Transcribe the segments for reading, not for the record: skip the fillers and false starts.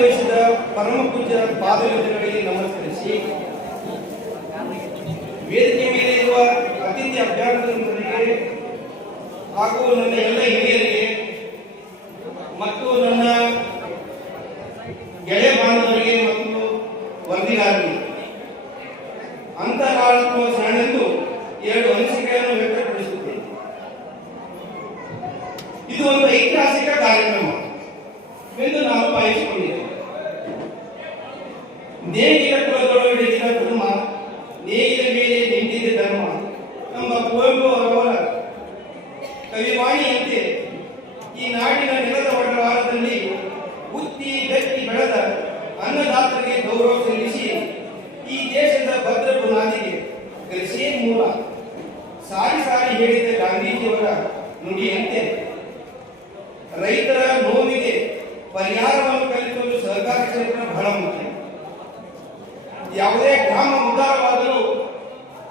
ವಹಿಸಿದ ಪರಮ ಪೂಜ್ಯ ಪಾದಗಳಿಗೆ ನಮಸ್ಕರಿಸಿ ವೇದಿಕೆ ಮೇಲೆ ಇರುವ ಅತಿಥಿ ಅಭ್ಯರ್ಥಿಗಳಿಗೆ ಹಾಗೂ ನನ್ನ ಎಲ್ಲ ಹಿರಿಯರಿಗೆ ಮತ್ತು ನನ್ನ ಗೆಳೆಯ ಬಾಂಧವರಿಗೆ ಮತ್ತು ವರದಿಗಾರರಿಗೆ ಅಂತರಾಳತ್ವ ಶರಣೆಂದು 2 ಅನಿಸಿಕೆಗಳನ್ನು ವ್ಯಕ್ತಪಡಿಸುತ್ತೇನೆ. ಇದು ಒಂದು ಐತಿಹಾಸಿಕ ಕಾರ್ಯಕ್ರಮ ಎಂದು ನಾನು ಭಾವಿಸಿಕೊಂಡಿದ್ದೇನೆ. ನೇಗಿಲ ಕುಲದೊಳಗೆ ಹಿಡಿದ ಧರ್ಮ, ನೇಗಿಲ ಮೇಲೆ ನಿಂತಿದ್ದ ಧರ್ಮ ಎಂಬ ಕುವೆಂಪು ಅವರ ಕವಿವಾಣಿಯಂತೆ ಈ ನಾಡಿನ ನೆಲದ ಒಡವಾರದಲ್ಲಿ ಹುಟ್ಟಿ ಬೆಟ್ಟಿ ಬೆಳೆದ ಅನ್ನದಾತರಿಗೆ ಗೌರವ ಸಲ್ಲಿಸಿ ಈ ದೇಶದ ಭದ್ರ ಬುನಾದಿಗೆ ಕೃಷಿಯೇ ಮೂಲ ಸಾರಿ ಸಾರಿ ಹೇಳಿದ ಗಾಂಧೀಜಿಯವರ ನುಡಿಯಂತೆ ರೈತರ ನೋವಿಗೆ ಪರಿಹಾರವನ್ನು ಕಲಿಸುವುದು ಸಹಕಾರ ಕ್ಷೇತ್ರ ಬಹಳ ಮುಖ್ಯ. ಯಾವುದೇ ಗ್ರಾಮ ಉದ್ಧಾರವಾದರೂ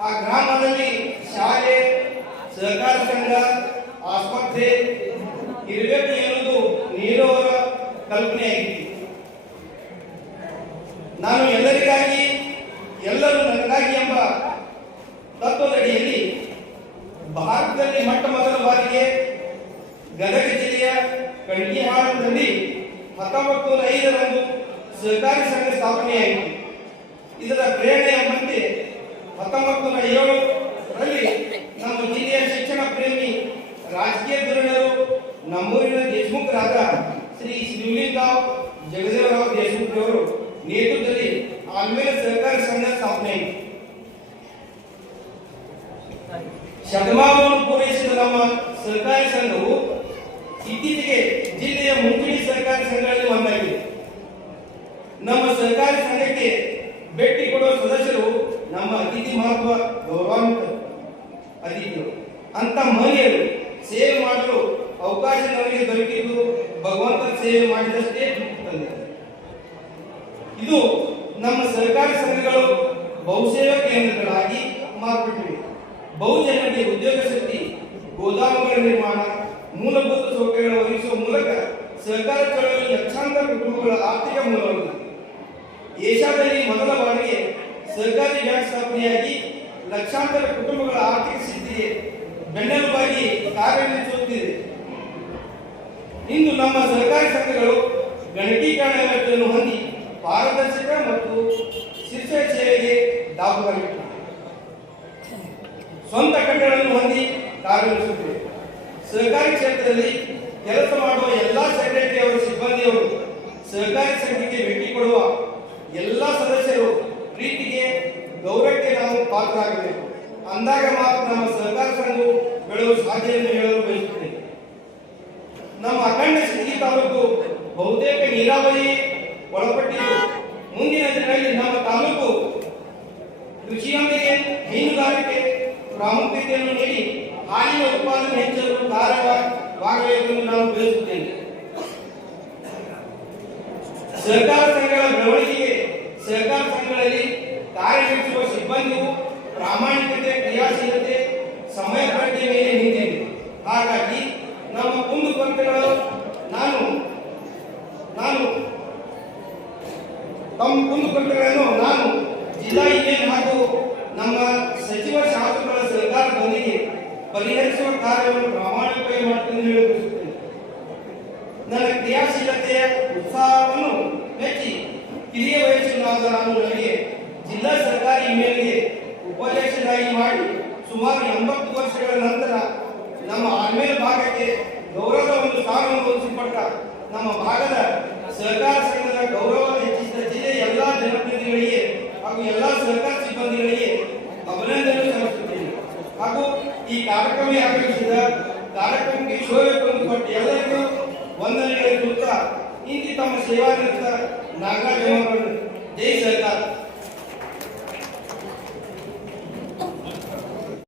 ಆ ಗ್ರಾಮದಲ್ಲಿ ಶಾಲೆ, ಸಹಕಾರ ಸಂಘ, ಆಸ್ಪತ್ರೆ ಇರಬೇಕು ಎನ್ನುವುದು ನೀಡುವವರ ಕಲ್ಪನೆಯಾಗಿದೆ. ನಾನು ಎಲ್ಲರಿಗಾಗಿ ಎಲ್ಲರೂ ನನಗಾಗಿ ಎಂಬ ತತ್ವದಡಿಯಲ್ಲಿ ಭಾರತದಲ್ಲಿ ಮೊಟ್ಟ ಮೊದಲ ಬಾರಿಗೆ ಗದಗ ಜಿಲ್ಲೆಯ ಕಂಠಿಹಾಳದಲ್ಲಿ 1905ರಂದು ಸಹಕಾರಿ ಸಂಘ ಸ್ಥಾಪನೆಯಾಯಿತು. ಇದರ ಪ್ರೇರಣೆ ಎಂಬಂತೆ 1907ರಲ್ಲಿ ನಮ್ಮ ಜಿಲ್ಲೆಯ ಶಿಕ್ಷಣ ಪ್ರೇಮಿ ರಾಜಕೀಯ ಧುರೀಣರು ನಮ್ಮೂರಿನ ದೇಶಮುಖರಾದ ಶ್ರೀ ಶಿವಲಿಂಗರಾವ್ ಜಗದೇವರಾವ್ ದೇಶಮುಖ್ ಅವರು ನೇತೃತ್ವದಲ್ಲಿ ಆಮೇಲೆ ಸಹಕಾರಿ ಸಂಘ ಸ್ಥಾಪನೆಯಾಯಿತು. ಶತಮಾನವನ್ನು ಪೂರೈಸಿದ ನಮ್ಮ ಸಹಕಾರಿ ಸಂಘವು ಇತ್ತೀಚೆಗೆ ಜಿಲ್ಲೆಯ ಮುಂಚೂಣಿ ಸಹಕಾರಿ ಸಂಘಗಳಲ್ಲಿ ಒಂದಾಗಿದೆ. ನಮ್ಮ ಸಹಕಾರಿ ಸಂಘಕ್ಕೆ ಭೇಟಿ ಕೊಡುವ ಸದಸ್ಯರು ನಮ್ಮ ಅತಿಥಿ ಮಹತ್ವ ಗೌರವಾನ್ವಿತ ಅತಿಥಿಗಳು. ಅಂತ ಮಹಿಳೆಯರು ಸೇವೆ ಮಾಡಲು ಅವಕಾಶ ನಮಗೆ ದೊರಕಿದ್ದು ಭಗವಂತನ ಸೇವೆ ಮಾಡಿದಷ್ಟೇ ತಂದೆ. ಇದು ನಮ್ಮ ಸಹಕಾರಿ ಸಂಘಗಳು ಬಹುಸೇವಾ ಕೇಂದ್ರಗಳಾಗಿ ಮಾರ್ಪಟ್ಟಿವೆ. ಬಹುಜನರಿಗೆ ಉದ್ಯೋಗ ಶಕ್ತಿ, ಗೋದಾಮುಗಳ ನಿರ್ಮಾಣ, ಮೂಲಭೂತ ಸೌಕರ್ಯಗಳನ್ನು ಒದಗಿಸುವ ಮೂಲಕ ಸಹಕಾರ ಚಳವಳಿ ಲಕ್ಷಾಂತರ ಕುಟುಂಬಗಳ ಆರ್ಥಿಕ ಮೂಲವಾಗಿದೆ. ಏಷ್ಯಾದಲ್ಲಿ ಮೊದಲ ಬಾರಿಗೆ ಸಹಕಾರಿ ಬ್ಯಾಂಕ್ ಸ್ಥಾಪನೆಯಾಗಿ ಲಕ್ಷಾಂತರ ಕುಟುಂಬಗಳ ಆರ್ಥಿಕ ಸ್ಥಿತಿಗೆ ಬೆನ್ನೆಲುಬಾಗಿ ಕಾರ್ಯನಿರ್ವಹಿಸುತ್ತಿದೆ. ಇಂದು ನಮ್ಮ ಸಹಕಾರಿ ಸಂಘಗಳು ಗಣಕೀಕರಣ ವ್ಯವಸ್ಥೆಯನ್ನು ಹೊಂದಿ ಪಾರದರ್ಶಕ ಮತ್ತು ಶೀರ್ಷ ಸೇವೆಗೆ ದಾಪುಗಾಲಿವೆ. ಸ್ವಂತ ಕಟ್ಟಡಗಳನ್ನು ಹೊಂದಿ ಕಾರ್ಯನಿರ್ವಹಿಸುತ್ತಿದೆ. ಸಹಕಾರಿ ಕ್ಷೇತ್ರದಲ್ಲಿ ಕೆಲಸ ಮಾಡುವ ಎಲ್ಲಾ ಸೆಕ್ರೆಟರಿ ಅವರು, ಸಿಬ್ಬಂದಿಯವರು ಸಹಕಾರಿ ಸಂಘಕ್ಕೆ ಭೇಟಿ ಕೊಡುವ ಎಲ್ಲ ಸದಸ್ಯರು ಪ್ರೀತಿಗೆ, ಗೌರವಕ್ಕೆ ನಾವು ಪಾತ್ರರಾಗಬೇಕು. ಅಂದಾಗ ಮಾತ್ರ ನಮ್ಮ ಸಹಕಾರ ಸಂಘವು ಬೆಳೆಯುವ ಸಾಧ್ಯ ಎಂದು ಹೇಳಲು ಬಯಸುತ್ತೇನೆ. ನಮ್ಮ ಅಖಂಡ ಸಿಂದಗಿ ತಾಲೂಕು ಬಹುತೇಕ ನೀರಾವರಿ ಒಳಪಟ್ಟಿದ್ದು ಮುಂದಿನ ದಿನಗಳಲ್ಲಿ ನಮ್ಮ ತಾಲೂಕು ಕೃಷಿಯೊಂದಿಗೆ ಮೀನುಗಾರಿಕೆ ಪ್ರಾಮುಖ್ಯತೆಯನ್ನು ನೀಡಿ ಹಾಲಿನ ಉತ್ಪಾದನೆ ಹೆಚ್ಚಲು ಕಾರಣವಾಗಬೇಕೆಂದು ನಾನು ಬಯಸುತ್ತೇನೆ. ಸಹಕಾರ ಸಂಘಗಳ ಬೆಳವಣಿಗೆಗೆ ಸಹಕಾರ ಸಂಘಗಳಲ್ಲಿ ಕಾರ್ಯನಿರ್ವಹಿಸುವ ಸಿಬ್ಬಂದಿಯು ಪ್ರಾಮಾಣಿಕತೆ, ಕ್ರಿಯಾಶೀಲತೆ, ಸಮಯ ಪ್ರಜ್ಞೆ ಮೇಲೆ ನಿಂತಿದೆ. ಹಾಗಾಗಿ ನಮ್ಮ ಕುಂದುಕೊರತೆಗಳು ನಾನು ಜಿಲ್ಲಾ ಇಂಜಿನಿಯರ್ ಹಾಗೂ ನಮ್ಮ ಸಚಿವ ಶಾಸಕರ ಸಹಕಾರದೊಂದಿಗೆ ಪರಿಹರಿಸುವ ಕಾರ್ಯವನ್ನು ಪ್ರಾಮಾಣಿಕವಾಗಿ ಮಾಡುತ್ತೇನೆ ಎಂದು ಹೇಳಬಯಸುತ್ತೇನೆ. ನನ್ನ ಕ್ರಿಯಾಶೀಲತೆಯ ಉತ್ಸಾಹವನ್ನು ಮೆಚ್ಚಿ ಕಿರಿಯ ವಯಸ್ಸಿನಾದ ನಾನು ನನಗೆ ಜಿಲ್ಲಾ ಸರ್ಕಾರಿ ಇಮೇಲ್ಗೆ ಉಪಾಧ್ಯಕ್ಷನಾಗಿ ಮಾಡಿ ಸುಮಾರು 80 ವರ್ಷಗಳ ನಂತರ ನಮ್ಮ ಆಲ್ಮೇಲ್ ಭಾಗಕ್ಕೆ ಗೌರವದ ಒಂದು ಸ್ಥಾನವನ್ನು ಒದಗಿಸಿಕೊಟ್ಟ ನಮ್ಮ ಭಾಗದ ಸಹಕಾರ ಸಂಘದ ಗೌರವ ಹೆಚ್ಚಿಸಿದ ಜಿಲ್ಲೆಯ ಎಲ್ಲಾ ಜನಪ್ರತಿನಿಧಿಗಳಿಗೆ ಹಾಗೂ ಎಲ್ಲಾ ಸಹಕಾರ ಸಿಬ್ಬಂದಿಗಳಿಗೆ ಅಭಿನಂದನೆ ಸಲ್ಲಿಸುತ್ತೇನೆ. ಹಾಗೂ ಈ ಕಾರ್ಯಕ್ರಮ ಆಗಮಿಸಿದ ಕಾರ್ಯಕ್ರಮಕ್ಕೆ ಶೋಭೆ ತಂದುಕೊಟ್ಟು ಎಲ್ಲರಿಗೂ ವಂದನೆಗಳನ್ನು ಕೊಡುತ್ತಾ ಇಂತಿ ತಮ್ಮ ಸೇವಾನಿರತ ನಾಗರಾಜ್ ಅವರು ಜೈ ಸಹಕಾರ.